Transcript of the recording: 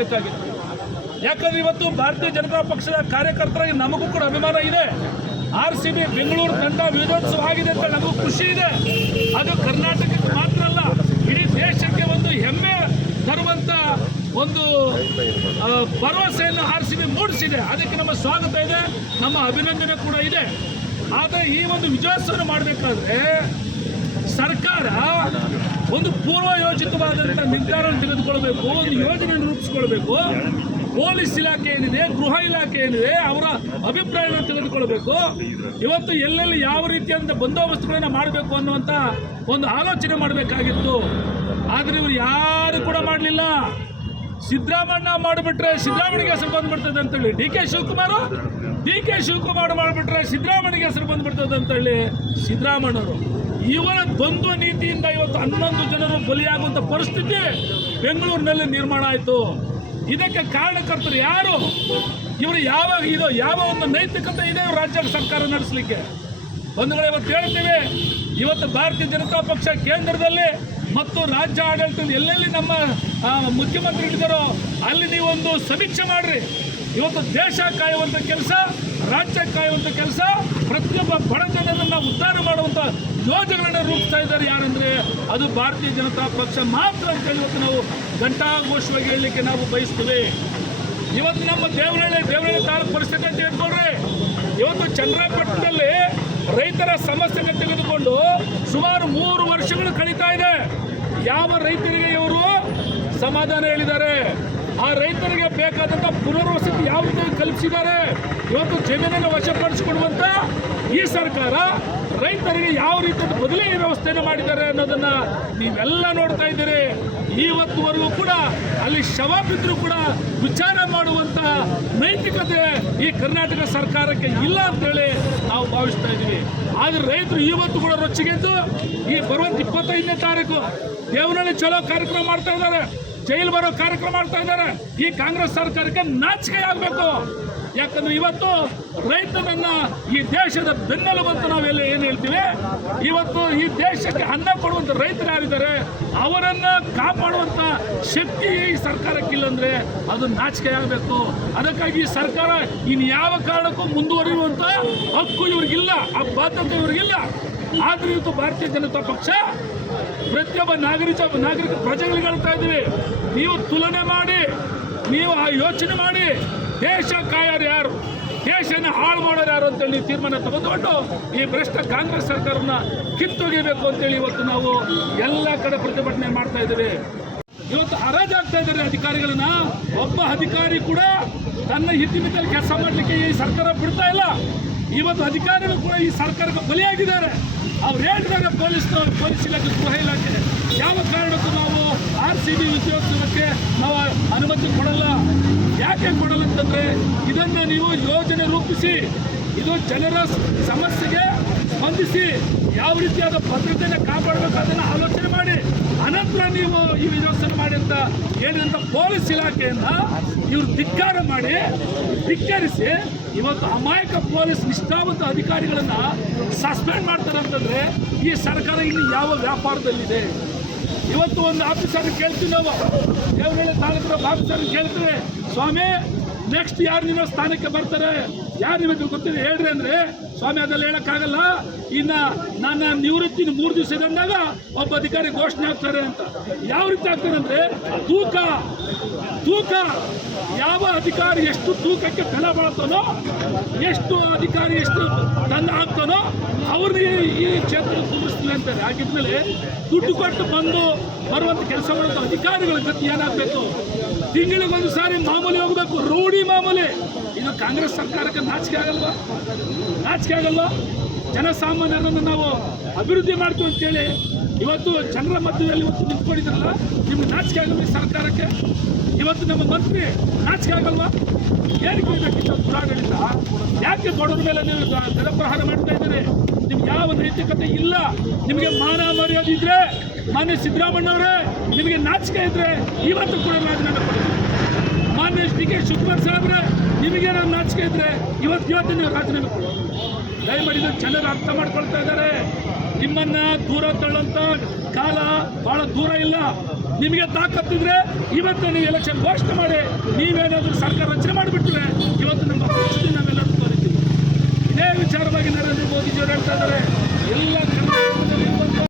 ಮಾಡಬೇಕಾಗಿತ್ತು ಯಾಕಂದ್ರೆ ಇವತ್ತು ಭಾರತೀಯ ಜನತಾ ಪಕ್ಷದ ಕಾರ್ಯಕರ್ತರಾಗಿ ನಮಗೂ ಕೂಡ ಅಭಿಮಾನ ಇದೆ. ಆರ್ ಸಿ ಬಿ ಬೆಂಗಳೂರು ತಂಡ ವಿಜಯೋತ್ಸವ ಆಗಿದೆ ಅಂತ ನಮಗೂ ಖುಷಿ ಇದೆ. ಅದು ಕರ್ನಾಟಕಕ್ಕೆ ಮಾತ್ರ ಅಲ್ಲ, ಇಡೀ ದೇಶಕ್ಕೆ ಒಂದು ಹೆಮ್ಮೆ ತರುವಂತ ಒಂದು ಭರವಸೆಯನ್ನು ಆರ್ ಸಿ ಬಿ ಮೂಡಿಸಿದೆ. ಅದಕ್ಕೆ ನಮ್ಮ ಸ್ವಾಗತ ಇದೆ, ನಮ್ಮ ಅಭಿನಂದನೆ ಕೂಡ ಇದೆ. ಆದರೆ ಈ ಒಂದು ವಿಜಯೋತ್ಸವ ಮಾಡಬೇಕಾದ್ರೆ ಸರ್ಕಾರ ಒಂದು ಪೂರ್ವ ಯೋಜಿತವಾದಂಥ ನಿರ್ಧಾರ ತೆಗೆದುಕೊಳ್ಬೇಕು ಒಂದು ಯೋಜನೆಯನ್ನು ರೂಪಿಸ್ಕೊಳ್ಬೇಕು ಪೊಲೀಸ್ ಇಲಾಖೆ ಏನಿದೆ, ಗೃಹ ಇಲಾಖೆ ಏನಿದೆ, ಅವರ ಅಭಿಪ್ರಾಯವನ್ನು ತೆಗೆದುಕೊಳ್ಬೇಕು ಇವತ್ತು ಎಲ್ಲೆಲ್ಲಿ ಯಾವ ರೀತಿಯಾದಂಥ ಬಂದೋಬಸ್ತುಗಳನ್ನು ಮಾಡಬೇಕು ಅನ್ನುವಂಥ ಒಂದು ಆಲೋಚನೆ ಮಾಡಬೇಕಾಗಿತ್ತು. ಆದರೆ ಇವರು ಯಾರು ಕೂಡ ಮಾಡಲಿಲ್ಲ. ಸಿದ್ದರಾಮಣ್ಣ ಮಾಡಿಬಿಟ್ರೆ ಸಿದ್ದರಾಮಯ್ಯಗೆ ಹೆಸರು ಬಂದ್ಬಿಡ್ತದೆ ಅಂತೇಳಿ. D K Shivakumar? D K Shivakumar ಮಾಡಿಬಿಟ್ರೆ ಸಿದ್ದರಾಮಯ್ಯಗೆ ಹೆಸರು ಬಂದ್ಬಿಡ್ತದೆ ಅಂತೇಳಿ ಸಿದ್ದರಾಮಣ್ಣವರು. ಇವರ ದ್ವಂದ್ವ ನೀತಿಯಿಂದ ಇವತ್ತು ಹನ್ನೊಂದು ಜನರು ಬಲಿಯಾಗುವಂಥ ಪರಿಸ್ಥಿತಿ ಬೆಂಗಳೂರಿನಲ್ಲಿ ನಿರ್ಮಾಣ ಆಯಿತು. ಇದಕ್ಕೆ ಕಾರಣಕರ್ತರು ಯಾರು? ಇವರು ಯಾವ ಇದು ಯಾವ ಒಂದು ನೈತಿಕತೆ ಇದೆ ಇವರು ರಾಜ್ಯ ಸರ್ಕಾರ ನಡೆಸಲಿಕ್ಕೆ? ಬಂಧುಗಳು, ಇವತ್ತು ಹೇಳ್ತೀವಿ, ಇವತ್ತು ಭಾರತೀಯ ಜನತಾ ಪಕ್ಷ ಕೇಂದ್ರದಲ್ಲಿ ಮತ್ತು ರಾಜ್ಯ ಆಡಳಿತದಲ್ಲಿ ಎಲ್ಲೆಲ್ಲಿ ನಮ್ಮ ಮುಖ್ಯಮಂತ್ರಿ ಮುಖ್ಯಮಂತ್ರಿಗಳಿದ್ದಾರೋ ಅಲ್ಲಿ ನೀವೊಂದು ಸಮೀಕ್ಷೆ ಮಾಡಿರಿ. ಇವತ್ತು ದೇಶ ಕಾಯುವಂಥ ಕೆಲಸ ರಾಜ್ಯ ಕಾಯುವಂಥ ಕೆಲಸ, ಪ್ರತಿಯೊಬ್ಬ ಬಡ ಜನರನ್ನು ಉದ್ಧಾರ ಮಾಡುವಂಥ ಯೋಜನೆಗಳನ್ನು ರೂಪಿಸ್ತಾ ಇದ್ದಾರೆ ಯಾರಂದ್ರೆ ಅದು ಭಾರತೀಯ ಜನತಾ ಪಕ್ಷ ಮಾತ್ರ ಅಂತ ಇವತ್ತು ನಾವು ಘಂಟಾಘೋಷವಾಗಿ ಹೇಳಲಿಕ್ಕೆ ನಾವು ಬಯಸ್ತೀವಿ. ಇವತ್ತು ನಮ್ಮ ದೇವನಹಳ್ಳಿ ದೇವನಹಳ್ಳಿ ತಾಲೂಕು ಪರಿಸ್ಥಿತಿ ಅಂತ ಹೇಳ್ಕೊಳ್ರಿ. ಇವತ್ತು ಚಂದ್ರಪಟ್ಟಣದಲ್ಲಿ ರೈತರ ಸಮಸ್ಯೆಗೆ ತೆಗೆದುಕೊಂಡು ಸುಮಾರು ಮೂರು ವರ್ಷಗಳು ಕಳೀತಾ ಇದೆ. ಯಾವ ರೈತರಿಗೆ ಇವರು ಸಮಾಧಾನ ಹೇಳಿದ್ದಾರೆ? ಆ ರೈತರಿಗೆ ಬೇಕಾದಂಥ ರೀತಿ ಕಲ್ಪಿಸಿದ್ದಾರೆ ಇವತ್ತು ಜಮೀನನ್ನು ವಶಪಡಿಸಿಕೊಡುವಂತ ಈ ಸರ್ಕಾರ ರೈತರಿಗೆ ಯಾವ ರೀತಿಯ ಬದಲಿ ವ್ಯವಸ್ಥೆಯನ್ನು ಮಾಡಿದ್ದಾರೆ ಅನ್ನೋದನ್ನ ನೀವೆಲ್ಲ ನೋಡ್ತಾ ಇದ್ದೀರಿ. ಇವತ್ತುವರೆಗೂ ಕೂಡ ಅಲ್ಲಿ ಶವ ಬಿದ್ದರೂ ಕೂಡ ವಿಚಾರ ಮಾಡುವಂಥ ನೈತಿಕತೆ ಈ ಕರ್ನಾಟಕ ಸರ್ಕಾರಕ್ಕೆ ಇಲ್ಲ ಅಂತೇಳಿ ನಾವು ಭಾವಿಸ್ತಾ ಇದ್ದೀವಿ. ಆದ್ರೆ ರೈತರು ಇವತ್ತು ಕೂಡ ರೊಚ್ಚಿಗೆದ್ದು ಈ ಬರುವಂತ ಇಪ್ಪತ್ತೈದನೇ ತಾರೀಕು ದೇವನಹಳ್ಳಿ ಚಲೋ ಕಾರ್ಯಕ್ರಮ ಮಾಡ್ತಾ ಇದ್ದಾರೆ. ಜೈಲು ಬರೋ ಕಾರ್ಯಕ್ರಮ ಮಾಡ್ತಾ ಇದ್ದಾರೆ. ಈ ಕಾಂಗ್ರೆಸ್ ಸರ್ಕಾರಕ್ಕೆ ನಾಚಿಕೆ ಆಗಬೇಕು. ಯಾಕಂದ್ರೆ ಇವತ್ತು ರೈತನನ್ನ ಈ ದೇಶದ ಬೆನ್ನೆಲುಬು ಅಂತ ನಾವೆಲ್ಲ ಏನು ಹೇಳ್ತೀವಿ? ಇವತ್ತು ಈ ದೇಶಕ್ಕೆ ಅನ್ನ ಕೊಡುವಂತ ರೈತರು ಯಾರಿದ್ದಾರೆ, ಅವರನ್ನ ಕಾಪಾಡುವಂತ ಶಕ್ತಿ ಈ ಸರ್ಕಾರಕ್ಕಿಲ್ಲ ಅಂದ್ರೆ ಅದು ನಾಚಿಕೆ ಆಗಬೇಕು. ಅದಕ್ಕಾಗಿ ಈ ಸರ್ಕಾರ ಇನ್ನು ಯಾವ ಕಾರಣಕ್ಕೂ ಮುಂದುವರಿಯುವಂತ ಹಕ್ಕು ಇವ್ರಿಗಿಲ್ಲ, ಆ ಬಾಧ್ಯತೆ ಇವ್ರಿಗಿಲ್ಲ. ಆದ್ರೆ ಇವತ್ತು ಭಾರತೀಯ ಜನತಾ ಪಕ್ಷ ಪ್ರತಿಯೊಬ್ಬ ನಾಗರಿಕ ನಾಗರಿಕ ಪ್ರಜೆಗಳಿಗೆ ಹೇಳ್ತಾ ಇದ್ದೀವಿ, ನೀವು ತುಲನೆ ಮಾಡಿ, ನೀವು ಆ ಯೋಚನೆ ಮಾಡಿ, ದೇಶ ಕಾಯೋರು ಯಾರು, ದೇಶನ ಹಾಳು ಮಾಡೋರು ಯಾರು ಅಂತೇಳಿ ತೀರ್ಮಾನ ತಗೊಂಡು ಈ ಭ್ರಷ್ಟ ಕಾಂಗ್ರೆಸ್ ಸರ್ಕಾರವನ್ನು ಕಿತ್ತೊಗಿಬೇಕು ಅಂತೇಳಿ ಇವತ್ತು ನಾವು ಎಲ್ಲ ಕಡೆ ಪ್ರತಿಭಟನೆ ಮಾಡ್ತಾ ಇದ್ದೀವಿ. ಇವತ್ತು ಹರಾಜಾಗ್ತಾ ಇದ್ದಾರೆ ಅಧಿಕಾರಿಗಳನ್ನ, ಒಬ್ಬ ಅಧಿಕಾರಿ ಕೂಡ ತನ್ನ ಹಿತಿಮಿತಲ್ಲಿ ಕೆಲಸ ಮಾಡಲಿಕ್ಕೆ ಈ ಸರ್ಕಾರ ಬಿಡ್ತಾ ಇಲ್ಲ. ಇವತ್ತು ಅಧಿಕಾರಿಗಳು ಕೂಡ ಈ ಸರ್ಕಾರಕ್ಕೆ ಬಲಿಯಾಗಿದ್ದಾರೆ. ಅವ್ರು ಹೇಳ್ತಾರೆ, ಪೊಲೀಸ್ ಪೊಲೀಸ್ ಇಲಾಖೆ, ಗೃಹ ಇಲಾಖೆ, ಯಾವ ಕಾರಣಕ್ಕೂ ನಾವು ಆರ್ ಸಿ ಬಿ ಉದ್ಯೋಗಕ್ಕೆ ನಾವು ಅನುಮತಿ ಕೊಡಲ್ಲ. ಯಾಕೆ ಕೊಡಲ್ಲ ಅಂತಂದ್ರೆ, ಇದನ್ನ ನೀವು ಯೋಜನೆ ರೂಪಿಸಿ, ಇದು ಜನರ ಸಮಸ್ಯೆಗೆ ಸ್ಪಂದಿಸಿ, ಯಾವ ರೀತಿಯಾದ ಭದ್ರತೆಯನ್ನು ಕಾಪಾಡಬೇಕು ಅದನ್ನು ಆಲೋಚನೆ ಅನಂತರ ನೀವು ಈ ವಿಜಯೋತ್ಸವ ಮಾಡಿ ಅಂತ ಹೇಳಿದಂಥ ಪೊಲೀಸ್ ಇಲಾಖೆಯನ್ನ ಇವರು ಧಿಕ್ಕಾರ ಮಾಡಿ, ಧಿಕ್ಕರಿಸಿ ಇವತ್ತು ಅಮಾಯಕ ಪೊಲೀಸ್ ನಿಷ್ಠಾವಂತ ಅಧಿಕಾರಿಗಳನ್ನ ಸಸ್ಪೆಂಡ್ ಮಾಡ್ತಾರೆ ಅಂತಂದ್ರೆ ಈ ಸರ್ಕಾರ ಇಲ್ಲಿ ಯಾವ ವ್ಯಾಪಾರದಲ್ಲಿದೆ? ಇವತ್ತು ಒಂದು ಆಫೀಸರ್ ಕೇಳ್ತೀವಿ ನಾವು. ದೇವರಳ್ಳಿ ತಾಲೂಕಿನ ಆಫೀಸರ್ ಕೇಳ್ತೀವಿ ಸ್ವಾಮಿ ನೆಕ್ಸ್ಟ್ ಯಾರು ನಿಮ್ಮ ಸ್ಥಾನಕ್ಕೆ ಬರ್ತಾರೆ? ಯಾರು ನಿಮಗೆ ಗೊತ್ತಿದೆ ಹೇಳ್ರಿ ಅಂದ್ರೆ, ಸ್ವಾಮಿ, ಅದೆಲ್ಲ ಹೇಳಕ್ಕಾಗಲ್ಲ. ಇನ್ನ ನನ್ನ ನಿವೃತ್ತಿ ಮೂರು ದಿವಸ ಇದಂದಾಗ ಒಬ್ಬ ಅಧಿಕಾರಿ ಘೋಷಣೆ ಆಗ್ತಾರೆ ಅಂತ. ಯಾವ ರೀತಿ ಆಗ್ತಾರೆ ಅಂದ್ರೆ, ತೂಕ ತೂಕ, ಯಾವ ಅಧಿಕಾರಿ ಎಷ್ಟು ತೂಕಕ್ಕೆ ಫಲ ಬಾಳ್ತಾನೋ ಎಷ್ಟು ಅಧಿಕಾರಿ ಎಷ್ಟು ತನ್ನ ಹಾಕ್ತಾನೋ, ಅವ್ರಿಗೆ ಈ ಕ್ಷೇತ್ರ ಕುಂದಿಸ್ತಿಲ್ಲ ಅಂತಾರೆ. ಹಾಗಿದ್ಮೇಲೆ ದುಡ್ಡು ಕೊಟ್ಟು ಬಂದು ಬರುವಂತ ಕೆಲಸ ಮಾಡುವಂತ ಅಧಿಕಾರಿಗಳ ಗತಿ ಏನಾಗಬೇಕು? ತಿಂಗಳಿಗೊಂದು ಸಾರಿ ಮಾಮೂಲಿ ಹೋಗಬೇಕು, ರೂಢಿ ಮಾಮೂಲಿ. ಇದು ಕಾಂಗ್ರೆಸ್ ಸರ್ಕಾರಕ್ಕೆ ನಾಚಿಕೆ ಆಗಲ್ವಾ? ನಾಚಿಕೆ ಆಗಲ್ವಾ? ಜನಸಾಮಾನ್ಯರನ್ನು ನಾವು ಅಭಿವೃದ್ಧಿ ಮಾಡ್ತೀವಿ ಅಂತೇಳಿ ಇವತ್ತು ಜನರ ಮಧ್ಯದಲ್ಲಿ ಇವತ್ತು ನಿಂತ್ಕೊಂಡಿದ್ರಲ್ಲ, ನಿಮ್ಗೆ ನಾಚಿಕೆ ಆಗಲ್ವ ಈ ಸರ್ಕಾರಕ್ಕೆ? ಇವತ್ತು ನಮ್ಮ ಮಂತ್ರಿ ನಾಚಿಕೆ ಆಗಲ್ವಾ? ಏನಕ್ಕೆ ದುರಾಡಳಿತ? ಯಾಕೆ ಬಡವರ ಮೇಲೆ ನೀವು ಜಲಪ್ರಹಾರ ಮಾಡ್ತಾ ಇದ್ದೀರಿ? ಯಾವ ನೈತಿಕತೆ ಇಲ್ಲ. ನಿಮಗೆ ಮಾನ ಮರ್ಯಾದೆ ಇದ್ರೆ, ಮಾನ್ಯ ಸಿದ್ದರಾಮಣ್ಣವರೇ ನಿಮಗೆ ನಾಚಿಕೆ ಇದ್ರೆ ಇವತ್ತು ಕೂಡ ರಾಜೀನಾಮೆ ಕೊಡಿ ಮಾನ್ಯ ಡಿ ಕೆ ಶಿವಕುಮಾರ್ ಸಾಹೇಬ್ರೆ ನಿಮಗೇನಾದ್ರು ನಾಚಿಕೆ ಇದ್ರೆ ಇವತ್ತು ಇವತ್ತು ನೀವು ರಾಜೀನಾಮೆ ಕೊಡಿ. ದಯಮಾಡಿ ಇದನ್ನ ಜನರು ಅರ್ಥ ಮಾಡ್ಕೊಳ್ತಾ ಇದ್ದಾರೆ. ನಿಮ್ಮನ್ನ ದೂರ ತಳ್ಳಂತ ಕಾಲ ಬಹಳ ದೂರ ಇಲ್ಲ. ನಿಮಗೆ ತಾಕತ್ತಿದ್ರೆ ಇವತ್ತು ನೀವು ಎಲೆಕ್ಷನ್ ಘೋಷಣೆ ಮಾಡಿ, ನೀವೇನಾದರೂ ಸರ್ಕಾರ ರಚನೆ ಮಾಡಿಬಿಟ್ರೆ ಇವತ್ತು ನಮ್ಮ ಇದೇ ವಿಚಾರವಾಗಿ ನರೇಂದ್ರ ಮೋದಿಜಿಯವರು ಹೇಳ್ತಾ ಇದ್ದಾರೆ. ಎಲ್ಲ